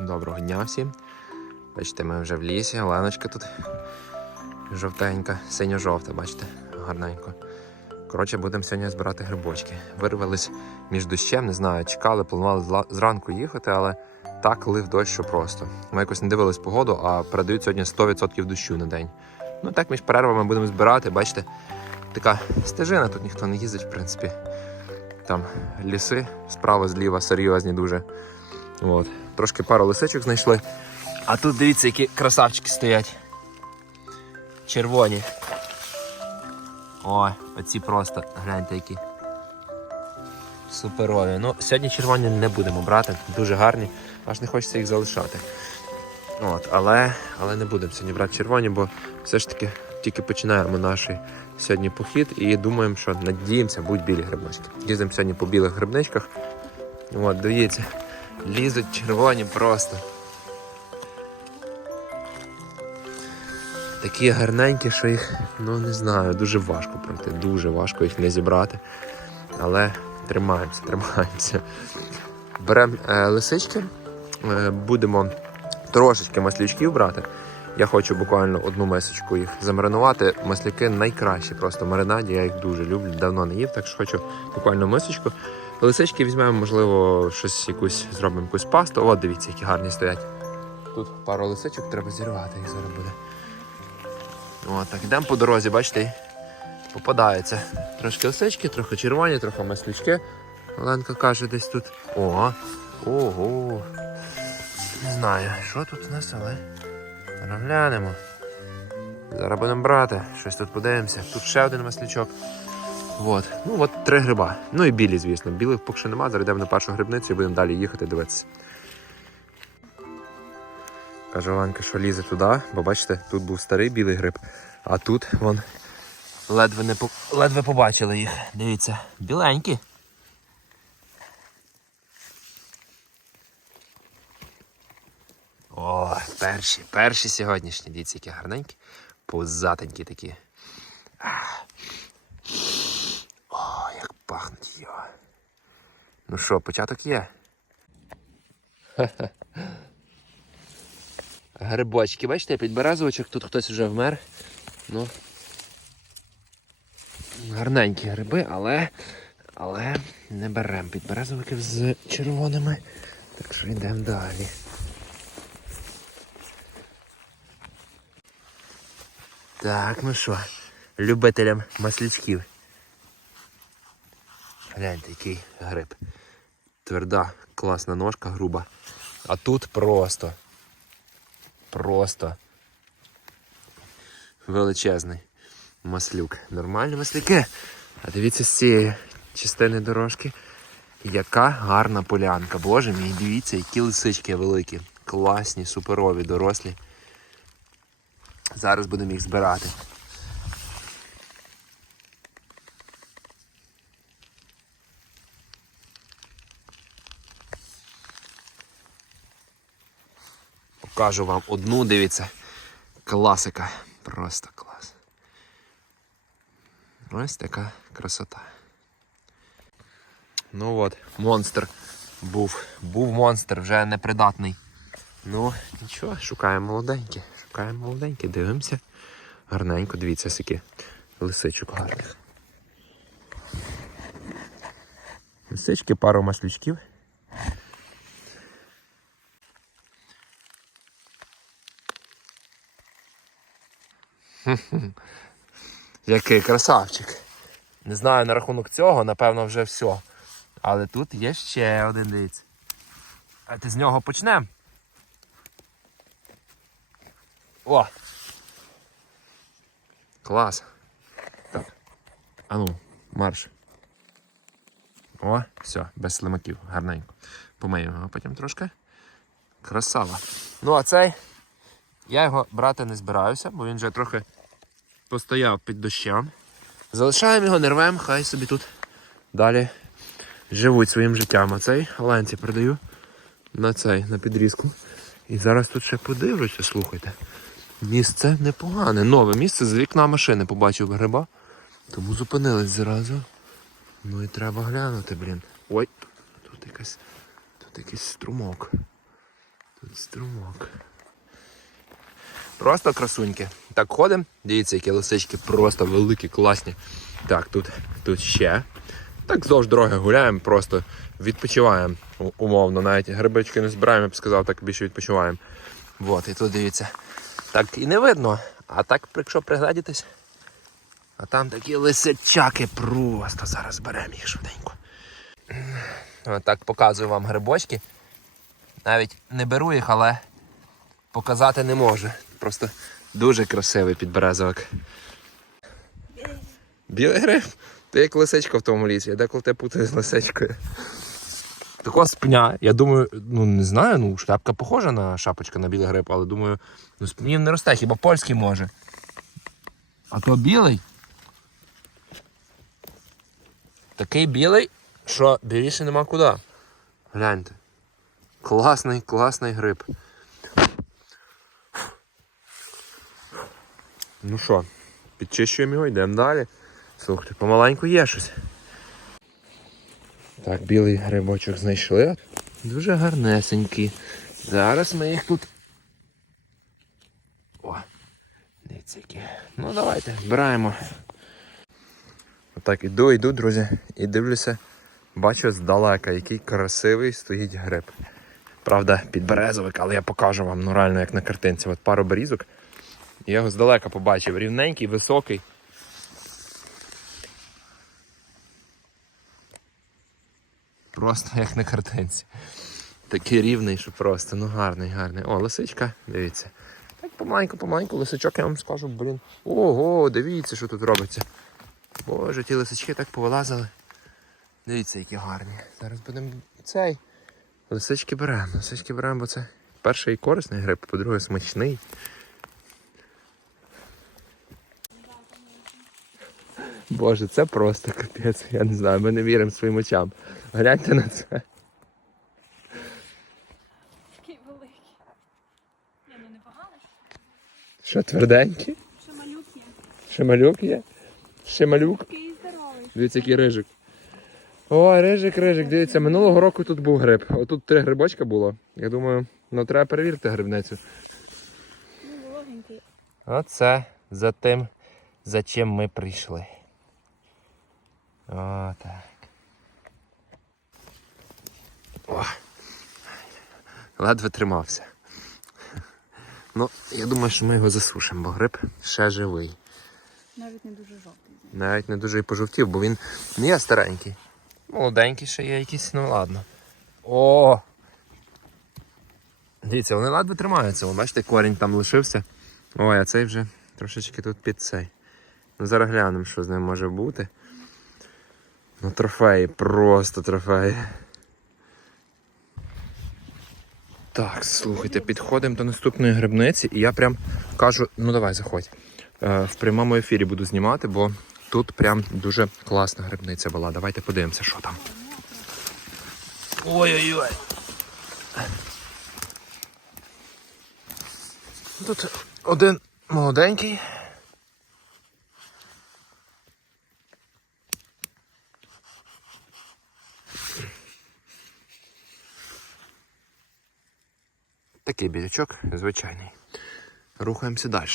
Доброго дня всім. Бачите, ми вже в лісі, Оленочка тут жовтенька, синьо-жовта, бачите, гарненько. Коротше, будемо сьогодні збирати грибочки. Вирвались між дощем, не знаю, чекали, планували зранку їхати, але так лив дощ, що просто. Ми якось не дивились погоду, а передають сьогодні 100% дощу на день. Ну так між перервами будемо збирати, бачите, така стежина, тут ніхто не їздить, в принципі. Там ліси справа, зліва, серйозні дуже. От. Трошки пару лисичок знайшли. А тут дивіться, які красавчики стоять. Червоні. Ой, оці просто, гляньте які. Суперові. Ну, сьогодні червоні не будемо брати, дуже гарні, аж не хочеться їх залишати. От, але, але не будемо сьогодні брати червоні, бо все ж таки тільки починаємо наш сьогодні похід і думаємо, що надіємося, будуть білі грибнички. Їздимо сьогодні по білих грибничках. От, дивіться, лізуть червоні просто. Такі гарненькі, що їх, ну не знаю, дуже важко пройти, дуже важко їх не зібрати. Але тримаємося, тримаємося. Беремо е, лисички, е, будемо трошечки маслючків брати. Я хочу буквально одну мисочку їх замаринувати. Масляки найкращі, просто маринаді, я їх дуже люблю, давно не їв, так що хочу буквально мисочку. Лисички візьмемо, можливо, щось якусь зробимо якусь пасту. От дивіться, які гарні стоять. Тут пару лисичок треба зірвати, їх зараз буде. От, так, йдемо по дорозі, бачите, попадаються. Трошки лисички, трохи червоні, трохи маслючки. Оленка каже, десь тут. О, ого. Не знаю, що тут у нас, але зараз глянемо. Зараз будемо брати, щось тут подивимося. Тут ще один маслячок. От. Ну от три гриба. Ну і білі, звісно. Білих поки що нема. Зараз йдемо на першу грибницю і будемо далі їхати дивитися. Каже Оленка, що лізе туди, бо бачите, тут був старий білий гриб, а тут вон ледве не по... ледве побачили їх. Дивіться, біленькі. О, перші, перші сьогоднішні. Дивіться, які гарненькі. Позатенькі такі. О, як пахнуть йо. Ну що, початок є? Грибочки, бачите, підберезовичок, тут хтось вже вмер. Ну. Гарненькі гриби, але. Але не беремо підберезовиків з червоними. Так що йдемо далі. Так, ну що, любителям маслячків. Гляньте, який гриб. Тверда, класна ножка, груба. А тут просто. Просто величезний маслюк. Нормальні масляки. А дивіться з цієї частини дорожки. Яка гарна полянка. Боже мій, дивіться, які лисички великі. Класні, суперові, дорослі. Зараз будемо їх збирати. Покажу вам одну, дивіться. Класика. Просто клас. Ось така красота. Ну от, монстр був. Був монстр, вже непридатний. Ну, нічого, шукаємо молоденькі. Шукаємо молоденькі, дивимося. Гарненько, дивіться, скільки лисичок гарних. Лисички, пару маслючків. Який красавчик. Не знаю на рахунок цього, напевно, вже все. Але тут є ще один дивіться. А ти з нього почнемо? О! Клас. Так. А ну, марш. О, все, без слимаків, гарненько. Помиємо його потім трошки. Красава. Ну, а цей. Я його брати не збираюся, бо він вже трохи постояв під дощем. Залишаємо його, не рвемо, хай собі тут далі живуть своїм життям. А цей оленці продаю на цей, на підрізку. І зараз тут ще подивлюся, слухайте. Місце непогане. Нове місце з вікна машини побачив гриба. Тому зупинились зразу. Ну і треба глянути, блін. Ой, тут якась. Тут якийсь струмок. Тут струмок. Просто красуньки. Так ходимо. Дивіться, які лисички просто великі, класні. Так, тут, тут ще. Так вздовж дороги гуляємо, просто відпочиваємо умовно. Навіть грибочки не збираємо, я б сказав, так більше відпочиваємо. От, і тут дивіться. Так і не видно. А так, якщо приглядітись, а там такі лисичаки просто зараз беремо їх швиденько. Так показую вам грибочки. Навіть не беру їх, але показати не можу. Просто дуже красивий підберезовик. Білий гриб? Ти як лисичка в тому лісі, я деколи тебе путаю з лисичкою. Такого спня. Я думаю, ну не знаю, ну шляпка похожа на шапочка на білий гриб, але думаю, ну з пнів не росте, хіба польський може. А то білий. Такий білий, що біліше нема куди. Гляньте. Класний, класний гриб. Ну що, підчищуємо його, йдемо далі. Слухайте, помаленьку є щось. Так, білий грибочок знайшли. Дуже гарнесенький. Зараз ми їх тут. О, дивіться. Ну давайте, збираємо. Отак іду, йду, друзі, і дивлюся, бачу здалека, який красивий стоїть гриб. Правда, підберезовик, але я покажу вам ну реально як на картинці. От пару берізок. Я його здалека побачив. Рівненький, високий. Просто як на картинці. Такий рівний, що просто, ну гарний, гарний. О, лисичка, дивіться. Так помаленьку, помаленьку, лисичок, я вам скажу, блін. Ого, дивіться, що тут робиться. Боже, ті лисички так повилазили. Дивіться, які гарні. Зараз будемо цей. Лисички беремо, лисички беремо, бо це перший корисний гриб, по-друге, смачний. Боже, це просто капець. Я не знаю, ми не віримо своїм очам. Гляньте на це. Такий великий. Ні, ну непогано. Що тверденький? Що малюк є. Шималюк є? Шималюк? Такий здоровий. Дивіться, який рижик. Ой, рижик, рижик, дивіться, минулого року тут був гриб. Отут три грибочка було. Я думаю, ну треба перевірити грибницю. Ну, вологенький. Оце за тим, за чим ми прийшли. О, так. О. Ледве тримався. Ну, я думаю, що ми його засушимо, бо гриб ще живий. Навіть не дуже жовтий. Навіть не дуже і пожовтів, бо він не є старенький. Молоденький ще є якийсь, ну ладно. О! Дивіться, вони ледве тримаються. О, бачите, корінь там лишився. Ой, а цей вже трошечки тут під цей. Ну зараз глянемо, що з ним може бути. Ну, трофеї, просто трофеї. Так, слухайте, підходимо до наступної грибниці, і я прям кажу, ну давай, заходь. Е, в прямому ефірі буду знімати, бо тут прям дуже класна грибниця була. Давайте подивимося, що там. Ой-ой-ой. Тут один молоденький. Такий білячок, звичайний. Рухаємося далі.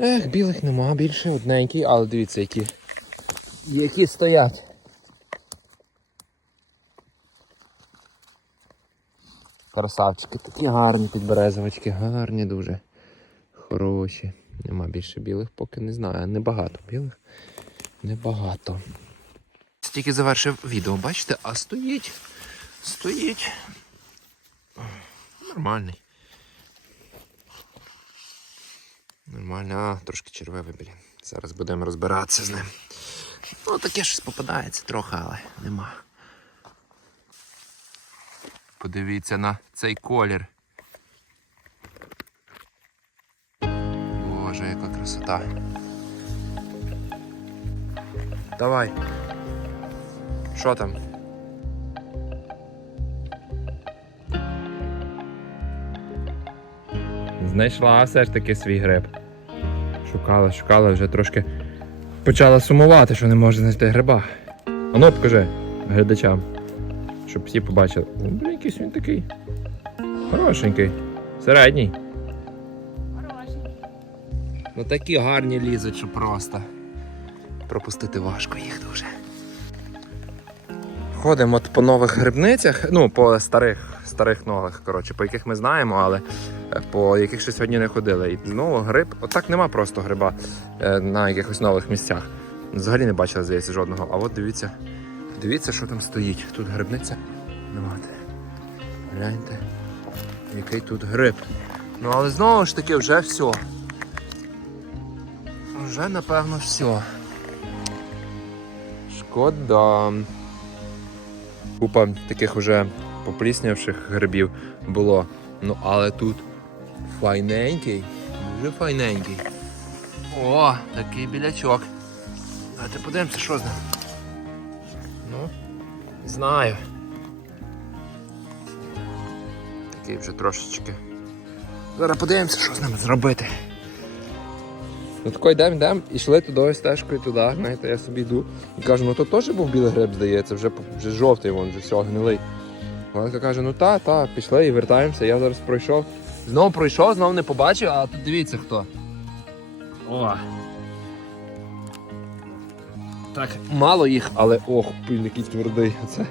Ех, білих нема більше, одненький, але дивіться, які. Які стоять. Красавчики, такі гарні підберезовички, гарні дуже. Хороші. Нема більше білих, поки не знаю. Небагато білих. Небагато. Тільки завершив відео, бачите, а стоїть. Стоїть. Нормальний. Нормально, а, трошки червивий, блін. Зараз будемо розбиратися з ним. Ну, таке щось попадається трохи, але нема. Подивіться на цей колір. Боже, яка красота. Давай. Що там? Знайшла все ж таки свій гриб. Шукала, шукала, вже трошки почала сумувати, що не може знайти гриба. А ну покажи глядачам, щоб всі побачили. Ну, блін, якийсь він такий. Хорошенький. Середній. Хороший. Ну такі гарні лізуть, що просто. Пропустити важко їх дуже. Ходимо от по нових грибницях, ну, по старих, старих нових, коротше, по яких ми знаємо, але по яких ще сьогодні не ходили. Знову гриб. Отак нема просто гриба е, на якихось нових місцях. Взагалі не бачили, здається, жодного. А от дивіться, дивіться, що там стоїть. Тут грибниця. Ну от. Гляньте, який тут гриб. Ну але знову ж таки вже все. Вже напевно все. Шкода. Купа таких вже попліснявших грибів було. Ну але тут файненький, дуже файненький. О, такий білячок. Давайте подивимося, що з ним. Ну, знаю. Такий вже трошечки. Зараз подивимося, що з ним зробити. Ну тако йдемо, йдемо, йшли туди стежкою туди, знаєте, я собі йду і кажу, ну то теж був білий гриб, здається, вже, вже жовтий, вон вже все гнилий. Вона каже, ну та, та, пішли і вертаємося. Я зараз пройшов. Знову пройшов, знову не побачив, а тут дивіться хто. О. Так, мало їх, але ох, блін, який твердий. Оце.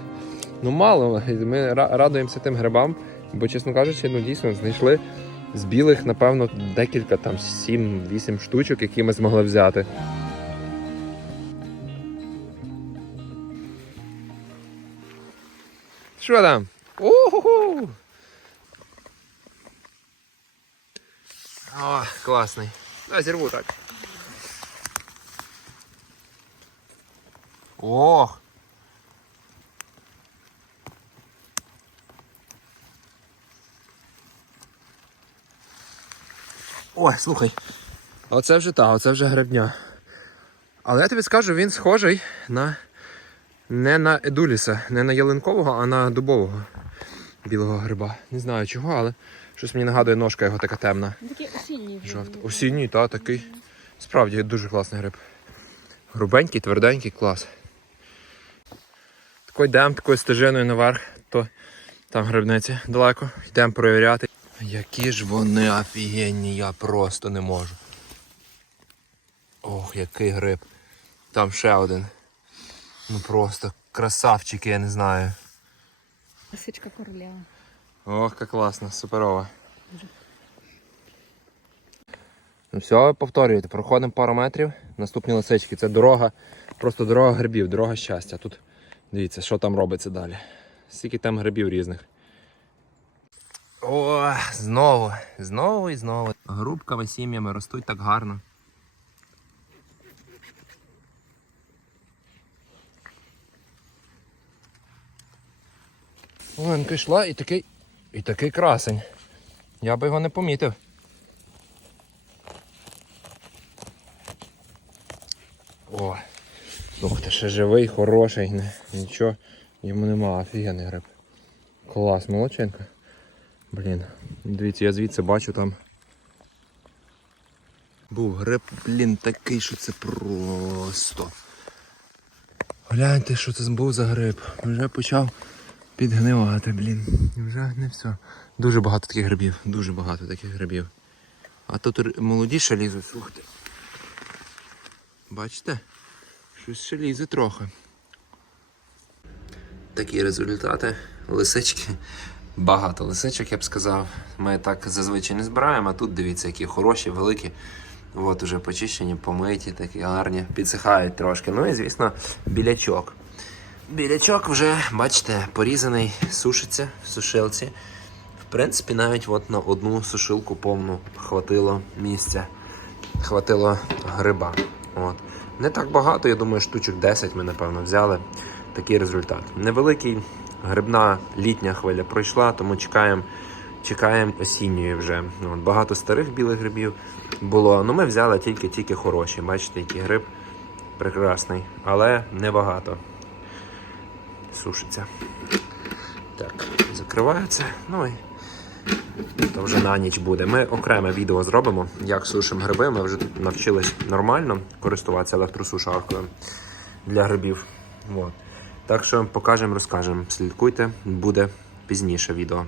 Ну мало. Ми радуємося тим грибам, бо, чесно кажучи, ну дійсно знайшли з білих, напевно, декілька там 7-8 штучок, які ми змогли взяти. Що там? Уху! О, класний. Да, зірву так. Ох! Ой, слухай. Оце вже так, оце вже гребня. Але я тобі скажу, він схожий на. Не на едуліса, не на ялинкового, а на дубового білого гриба. Не знаю чого, але щось мені нагадує ножка його така темна. Він такий осінній. Осінній, та такий. Справді дуже класний гриб. Грубенький, тверденький, клас. Такий йдемо такою стежиною наверх, то там грибниці далеко. Йдемо перевіряти. Які ж вони офігенні, я просто не можу. Ох, який гриб. Там ще один. Ну просто красавчики, я не знаю. Лисичка короля. Ох, як класно, суперово. Ну все, повторюєте, проходимо пару метрів, наступні лисички. Це дорога, просто дорога грибів, дорога щастя. Тут дивіться, що там робиться далі. Скільки там грибів різних. О, знову, знову і знову. Грубками, сім'ями ростуть так гарно. Оленка йшла і такий. І такий красень. Я би його не помітив. О! Ух ти, ще живий, хороший, нічого йому нема, офігенний гриб. Клас, молодчинка. Блін, дивіться, я звідси бачу там. Був гриб, блін, такий, що це просто. Гляньте, що це був за гриб. Вже почав підгнивати, блін. Вже не все. Дуже багато таких грибів, дуже багато таких грибів. А тут молоді лізуть, слухайте. Бачите? Щось ще трохи. Такі результати. Лисички. Багато лисичок, я б сказав. Ми так зазвичай не збираємо, а тут дивіться, які хороші, великі. От уже почищені, помиті, такі гарні, підсихають трошки. Ну і звісно, білячок. Білячок вже, бачите, порізаний, сушиться в сушилці. В принципі, навіть от на одну сушилку повну хватило місця, хватило гриба. От. Не так багато, я думаю, штучок 10 ми, напевно, взяли. Такий результат. Невеликий грибна літня хвиля пройшла, тому чекаємо чекаємо осінньої вже. От, багато старих білих грибів було. Ну ми взяли тільки-тільки хороші. Бачите, який гриб прекрасний, але небагато сушиться. Так, закривається. Ну і то вже на ніч буде. Ми окреме відео зробимо, як сушимо гриби. Ми вже тут навчились нормально користуватися електросушаркою для грибів. От. Так що покажемо, розкажемо. Слідкуйте, буде пізніше відео.